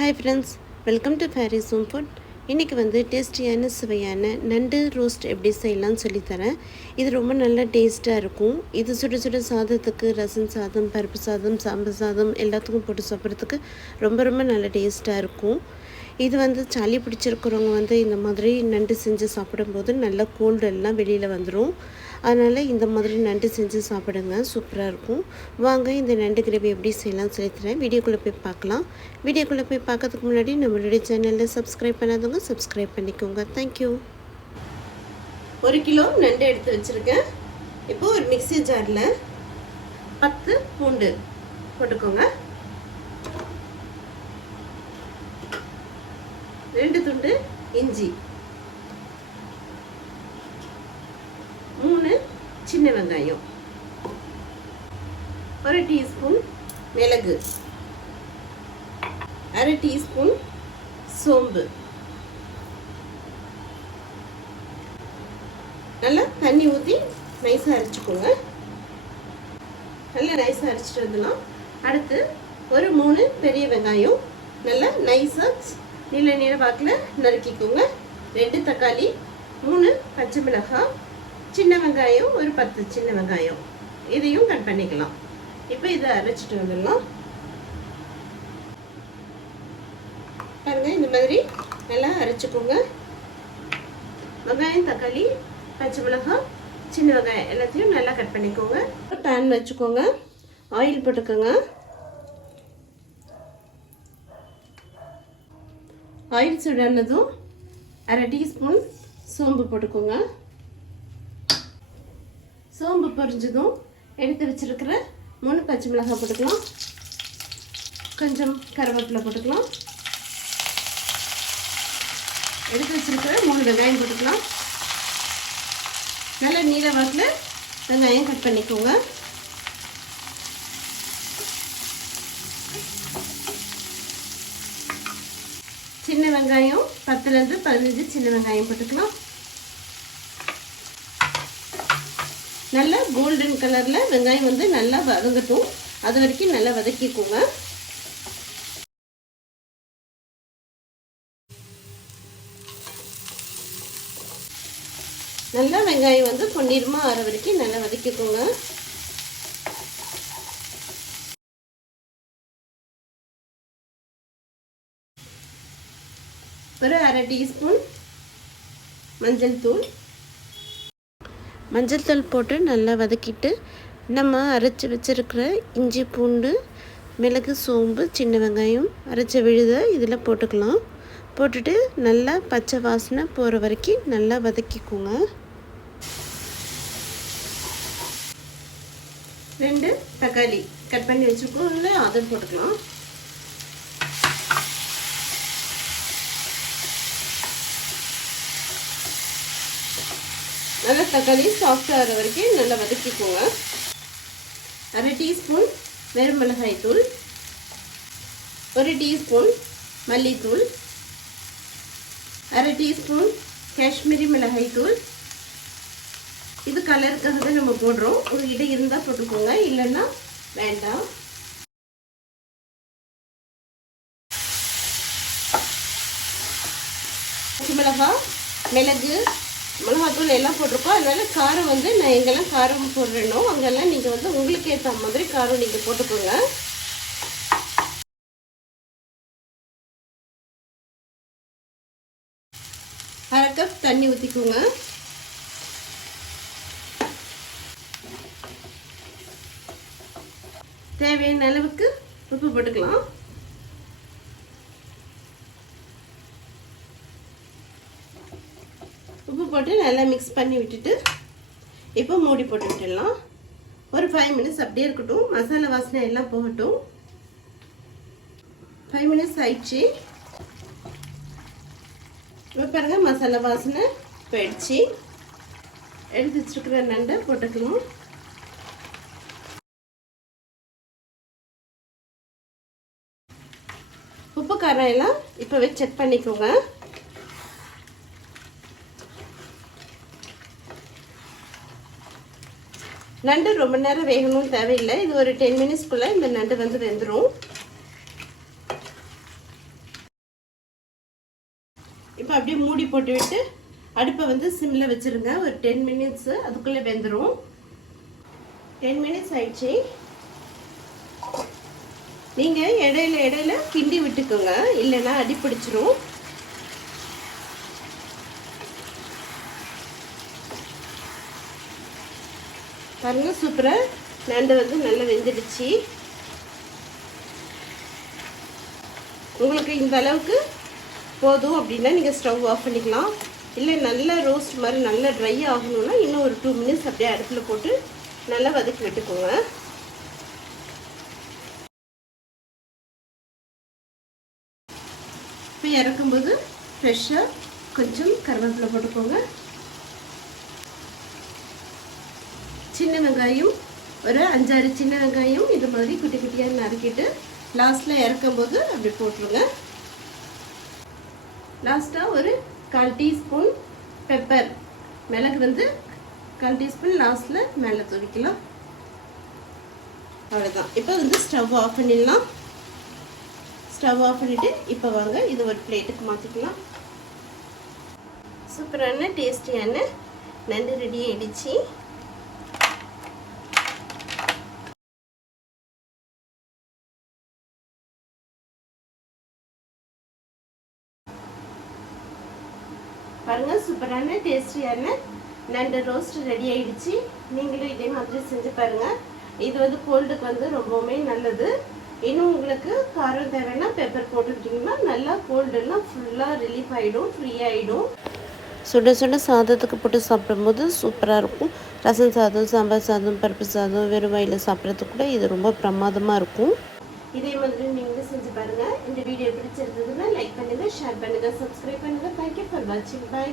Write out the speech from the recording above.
Hi friends, welcome to Faris home food. இன்றைக்கி டேஸ்டியான சுவையான நண்டு ரோஸ்ட் எப்படி செய்யலாம்னு சொல்லித்தரேன். இது ரொம்ப நல்ல டேஸ்ட்டாக இருக்கும். இது சுட சுட சாதத்துக்கு, ரசம் சாதம், பருப்பு சாதம், சாம்பார் சாதம் எல்லாத்துக்கும் போட்டு சாப்பிட்றதுக்கு ரொம்ப ரொம்ப நல்ல டேஸ்ட்டாக இருக்கும். இது சளி பிடிச்சிருக்கிறவங்க இந்த மாதிரி நண்டு செஞ்சு சாப்பிடும்போது நல்லா கோல்டு எல்லாம் வெளியில் வந்துடும். அதனால் இந்த மாதிரி நண்டு செஞ்சு சாப்பிடுங்க, சூப்பராக இருக்கும். வாங்க இந்த நண்டு கிரேவி எப்படி செய்யலாம்னு சொல்லித்தரேன். வீடியோக்குள்ளே போய் பார்க்கலாம். வீடியோக்குள்ளே போய் பார்க்கறதுக்கு முன்னாடி நம்மளுடைய சேனலில் சப்ஸ்கிரைப் பண்ணாதவங்க சப்ஸ்கிரைப் பண்ணிக்கோங்க. தேங்க்யூ. 1 கிலோ நண்டு எடுத்து வச்சுருக்கேன். இப்போது ஒரு மிக்ஸி ஜாரில் 10 பூண்டு போட்டுக்கோங்க. 2 துண்டு இஞ்சி, 3 சின்ன வெங்காயம், 1 டீஸ்பூன் மிளகு, 1/2 டீஸ்பூன் சோம்பு. நல்லா தண்ணி ஊற்றி நைஸாக அரைச்சிக்கோங்க. நல்லா நைஸாக அரைச்சிட்டு வந்துடலாம். அடுத்து ஒரு 3 பெரிய வெங்காயம் நல்லா நைஸாக நீல வாக்கில் நறுக்கிக்கோங்க. 2 தக்காளி, 3 பச்சை மிளகாய், சின்ன வெங்காயம் ஒரு 10 சின்ன வெங்காயம், இதையும் கட் பண்ணிக்கலாம். இப்போ இதை அரைச்சிட்டு வந்துடலாம். பாருங்கள், இந்த மாதிரி நல்லா அரைச்சிக்கோங்க. வெங்காயம், தக்காளி, பச்சை மிளகாய், சின்ன வெங்காயம் எல்லாத்தையும் நல்லா கட் பண்ணிக்கோங்க. பேன் வச்சுக்கோங்க. ஆயில் போட்டுக்கோங்க. ஆயில் சூடானதும் 1/2 டீஸ்பூன் சோம்பு போட்டுக்கோங்க. சோம்பு பொரிஞ்சதும் எடுத்து வச்சிருக்கிற 3 பச்சை மிளகாய் போட்டுக்கலாம். கொஞ்சம் கருவேப்பிலை போட்டுக்கலாம். எடுத்து வச்சிருக்கிற 3 வெங்காயம் போட்டுக்கலாம். நல்ல நீல வாக்கில் வெங்காயம் கட் பண்ணிக்கோங்க. சின்ன வெங்காயம் 10லேருந்து 15 சின்ன வெங்காயம் போட்டுக்கலாம். நல்லா கோல்டன் கலரில் வெங்காயம் நல்லா வதங்கட்டும். அது வரைக்கும் நல்லா வதக்கிக்கோங்க. நல்லா வெங்காயம் பொன்னிறமாக ஆற வரைக்கும் நல்லா வதக்கிக்கோங்க. ஒரு 1/2 டீஸ்பூன் மஞ்சள் தூள் போட்டு நல்லா வதக்கிட்டு நம்ம அரைச்சி வச்சுருக்கிற இஞ்சி, பூண்டு, மிளகு, சோம்பு, சின்ன வெங்காயம் அரைச்ச விழுதை இதில் போட்டுக்கலாம். போட்டுட்டு நல்லா பச்சை வாசனை போகிற வரைக்கும் நல்லா வதக்கிக்கோங்க. 2 தக்காளி கட் பண்ணி வச்சுருக்கோம், அதை போட்டுக்கலாம். நல்லா தக்காளி சாஃப்ட் ஆகிற வரைக்கும் நல்லா வதக்கிக்கோங்க. 1/2 டீஸ்பூன் வெறும் மிளகாய் தூள், 1 டீஸ்பூன் மல்லித்தூள், 1/2 டீஸ்பூன் காஷ்மீரி மிளகாய் தூள். இது கலருக்காக தான் நம்ம போடுறோம். உங்ககிட்ட இருந்தால் போட்டுக்கோங்க, இல்லைன்னா வேண்டாம். பச்சை மிளகாய், மிளகு, மிளகாத்தூள் எல்லாம் போட்டிருக்கோம். அதனால் காரம் நான் எங்கெல்லாம் காரம் போடுறேனோ அங்கெல்லாம் நீங்கள் உங்களுக்கு ஏற்ற மாதிரி காரம் நீங்கள் போட்டுக்கோங்க. அரை கப் தண்ணி ஊற்றிக்கோங்க. தேவையான அளவுக்கு உப்பு போட்டுக்கலாம். உப்பு போட்டு நல்லா மிக்ஸ் பண்ணி விட்டுட்டு இப்போ மூடி போட்டு விட்டுடலாம். ஒரு 5 மினிட்ஸ் அப்படியே இருக்கட்டும். மசாலா வாசனை எல்லாம் போகட்டும். 5 மினிட்ஸ் ஆயிடுச்சு. இப்போ பாருங்க, மசாலா வாசனை போயிடுச்சு. எடுத்து வச்சுருக்கிற நண்டை போட்டுக்கலாம். உப்பு காரம் எல்லாம் இப்போவே செக் பண்ணிக்கோங்க. நண்டு ரொம்ப நேரம் வேகணும்னு தேவையில்லை. இது ஒரு 10 மினிட்ஸ்க்குள்ளே இந்த நண்டு வெந்துடும். இப்போ அப்படியே மூடி போட்டு விட்டு அடுப்பை வந்து சிம்மில் வச்சுருங்க. ஒரு 10 மினிட்ஸு அதுக்குள்ளே வெந்துடும். 10 மினிட்ஸ் ஆயிடுச்சு. நீங்கள் இடையில கிண்டி விட்டுக்கோங்க, இல்லைன்னா அடி பிடிச்சிரும். பாருங்கள், சூப்பராக நண்டு வந்து நல்லா வெந்துடுச்சு. உங்களுக்கு இந்த அளவுக்கு போதும் அப்படின்னா நீங்கள் ஸ்டவ் ஆஃப் பண்ணிக்கலாம். இல்லை நல்லா ரோஸ்ட் மாதிரி நல்லா ட்ரை ஆகணும்னா இன்னும் ஒரு 2 மினிட்ஸ் அப்படியே அடுப்பில் போட்டு நல்லா வதக்கி விட்டுக்கோங்க. இப்போ இறக்கும்போது ஃப்ரெஷ்ஷாக கொஞ்சம் கருவேப்பிலை போட்டுக்கோங்க. சின்ன வெங்காயம் ஒரு 5-6 சின்ன வெங்காயம் இது மாதிரி குட்டி குட்டியாக நறுக்கிட்டு லாஸ்ட்டில் இறக்கும்போது அப்படி போட்டுருங்க. லாஸ்ட்டாக ஒரு 1/4 டீஸ்பூன் பெப்பர், மிளகு வந்து 1/4 டீஸ்பூன் லாஸ்ட்டில் மேலே தூவிக்கலாம். அவ்வளோதான். இப்போ வந்து ஸ்டவ் ஆஃப் பண்ணிடலாம். ஸ்டவ் ஆஃப் பண்ணிவிட்டு இப்போ வாங்க இது ஒரு பிளேட்டுக்கு மாற்றிக்கலாம். சூப்பரான டேஸ்டியான நண்டு ரெடி ஆகிடுச்சு. பாருங்கள், சூப்பரான டேஸ்டியான நண்டு ரோஸ்ட் ரெடி ஆகிடுச்சு. நீங்களும் இதே மாதிரி செஞ்சு பாருங்கள். இது வந்து கோல்டுக்கு வந்து ரொம்பவுமே நல்லது. இன்னும் உங்களுக்கு காரம் தேவைன்னா பெப்பர் போட்டுக்கிட்டிங்கன்னா நல்லா கோல்டெல்லாம் ஃபுல்லாக ரிலீஃப் ஆகிடும், ஃப்ரீ ஆகிடும். சுட சுட சாதத்துக்கு போட்டு சாப்பிடும்போது சூப்பராக இருக்கும். ரசம் சாதம், சாம்பார் சாதம், பருப்பு சாதம், வெறும் வாயில் சாப்பிட்றதுக்கு கூட இது ரொம்ப பிரமாதமாக இருக்கும். இதே மாதிரி நீங்களும் செஞ்சு பாருங்கள். இந்த வீடியோ பிடிச்சிருந்ததுன்னா லைக் பண்ணுங்கள், ஷேர் பண்ணுங்கள், சப்ஸ்கிரைப் பண்ணுங்கள். தேங்க்யூ ஃபார் வாட்சிங். பாய்.